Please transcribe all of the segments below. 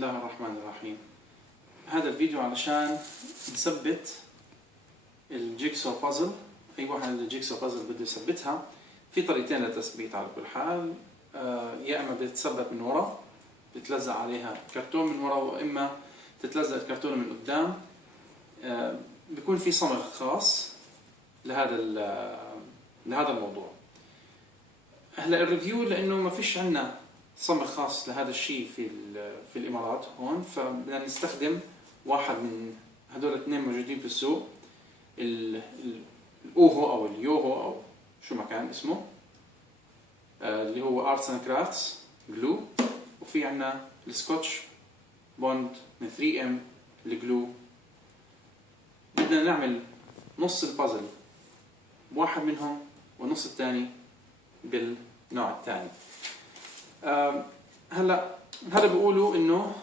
الله الرحمن الرحيم. هذا الفيديو علشان نثبت الجيكسو بازل. أي واحد عنده الجيكسو بازل بده يثبتها في طريقتين للتثبيت على كل حال. يا إما بتثبت من ورا، بتلزق عليها كرتون من ورا، وإما تتلزق الكرتون من قدام. بيكون في صمغ خاص لهذا الموضوع. هلا الريفيو لأنه ما فيش عنا صمغ خاص لهذا الشيء في الإمارات هون، فبدنا نستخدم واحد من هدول الاثنين موجودين في السوق، الأوهو أو اليوهو أو شو ما كان اسمه، اللي هو أرتس أند كرافتس جلو. وفي عنا السكوتش بوند من 3M الجلو. بدنا نعمل نص البازل بواحد منهم والنص الثاني بالنوع الثاني. هلا هذا بيقولوا انه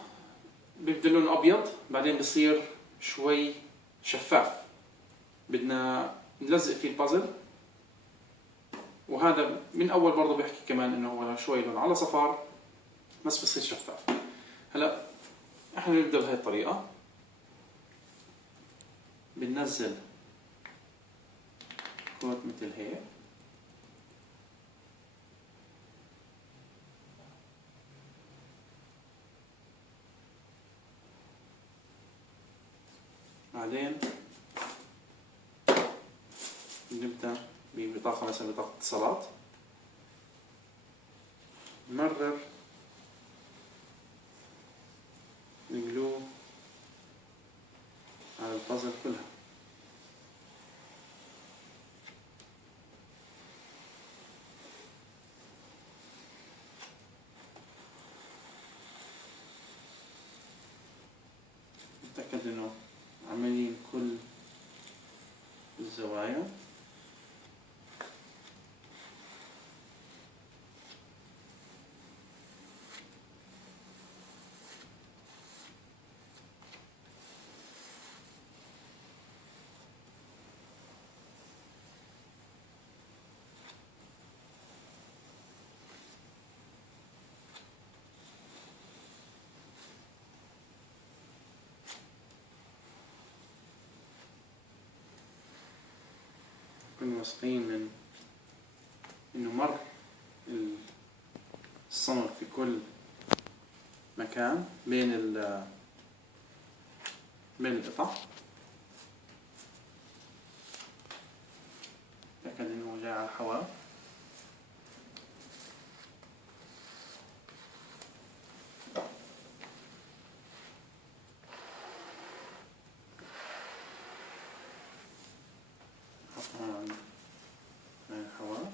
بيبدأ لونه ابيض بعدين بصير شوي شفاف. بدنا نلزق فيه البازل، وهذا من اول برضه بيحكي كمان انه هو شوي لون على صفار بس بصير شفاف. هلا احنا نبدأ بهي الطريقة. بننزل كوت مثل هيك، بعدين نبدأ ببطاقة مثلا بطاقة اتصالات، نمرر الجلو على البازل كلها. نتأكد انه عاملين كل الزوايا. كنا واثقين من انه مر الصمغ في كل مكان بين القطع. تأكد انه جاي على الحواف. الحواف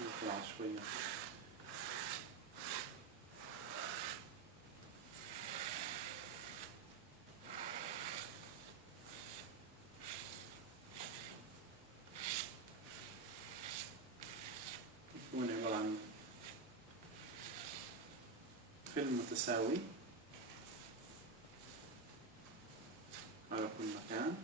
نطلع شوية. يكون عبارة عن فيلم متساوي على كل مكان.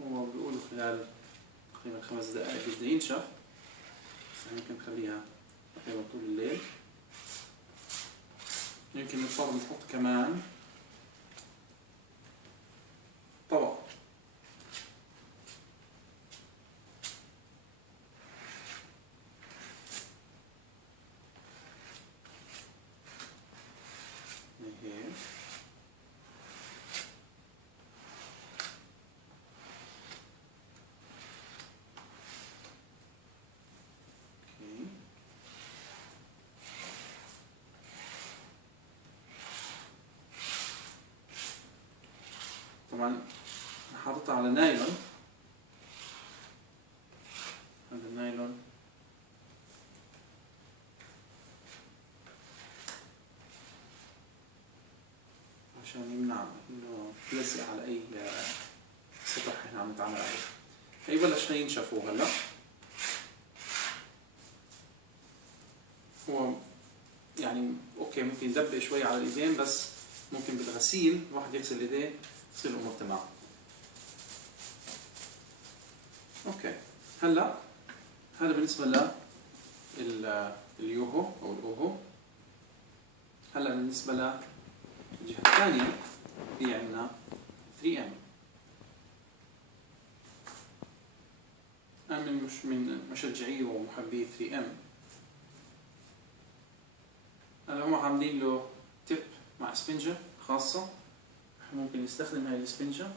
هو بيقولوا خلال تقريبا 5 دقائق بده ينشف، بس يمكن نخليها تقريبا طول الليل. يمكن نضطر نحط كمان طبق هيك. طبعا حاططها على نايلون. هذا النايلون عشان يمنع انه يلزق على اي سطح احنا عم نتعامل عليه. هي بلش ينشفوا هلا. هو يعني اوكي ممكن يدبق شوي على الايدين، بس ممكن بالغسيل الواحد يغسل ايديه تصير الامور تمام. اوكي هلا هذا بالنسبه اليوهو او الاوهو. هلا بالنسبه للجهه الثانيه في عندنا 3M. أنا من مشجعي ومحبي 3M. هلا هم عاملين له تيب مع اسفنجة خاصة، ممكن نستخدم هاي الاسفنجة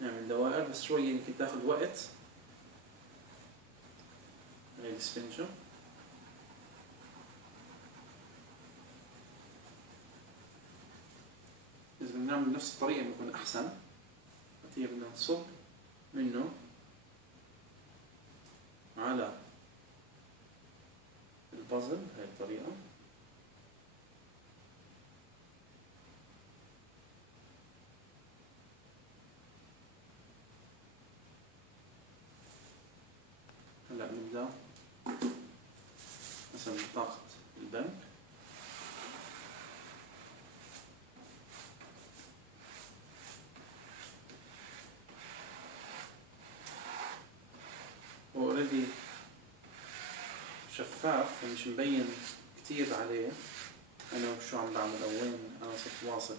نعمل دوائر، بس شوية يمكن تاخذ وقت. هاي الاسفنجة إذا بدنا نعمل نفس الطريقة بيكون أحسن. هي بدنا نصب منه على البازل هاي الطريقة، هلا بنبدأ مثلا بطاقة البنك. هو اوريدي شفاف ومش مبين كتير عليه انا وشو عم بعمل او وين انا صرت واصل.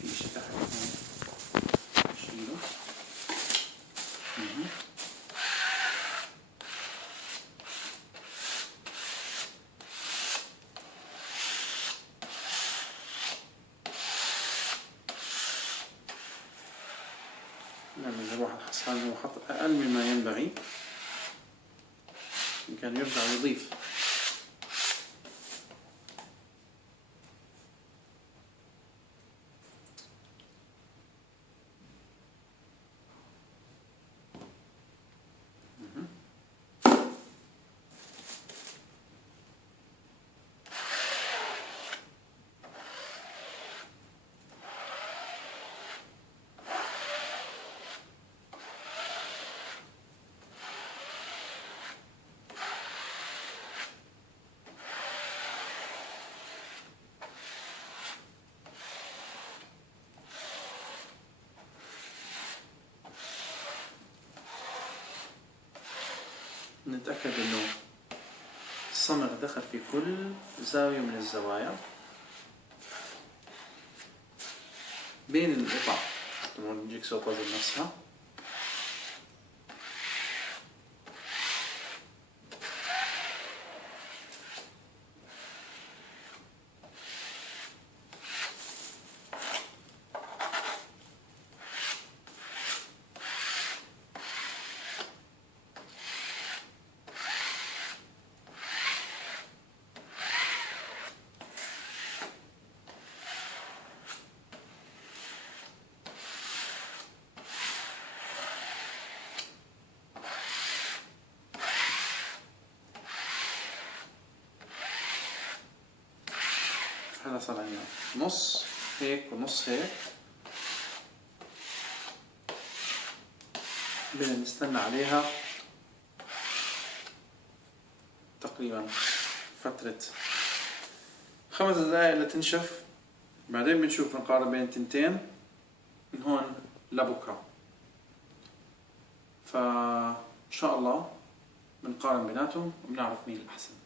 في شي تحت هون بشيله. نعمل الواحد حسان هو حط أقل مما ينبغي، إن كان يرجع يضيف. نتأكد إنه الصمغ دخل في كل زاوية من الزوايا بين القطع تبعون الجيكسو بازل نفسها. هذا صار عندنا نص هيك ونص هيك. بدنا نستنى عليها تقريبا فترة 5 دقائق لتنشف، بعدين بنشوف نقارن بين التنتين من هون لبكرة. فإن شاء الله بنقارن بيناتهم وبنعرف مين الأحسن.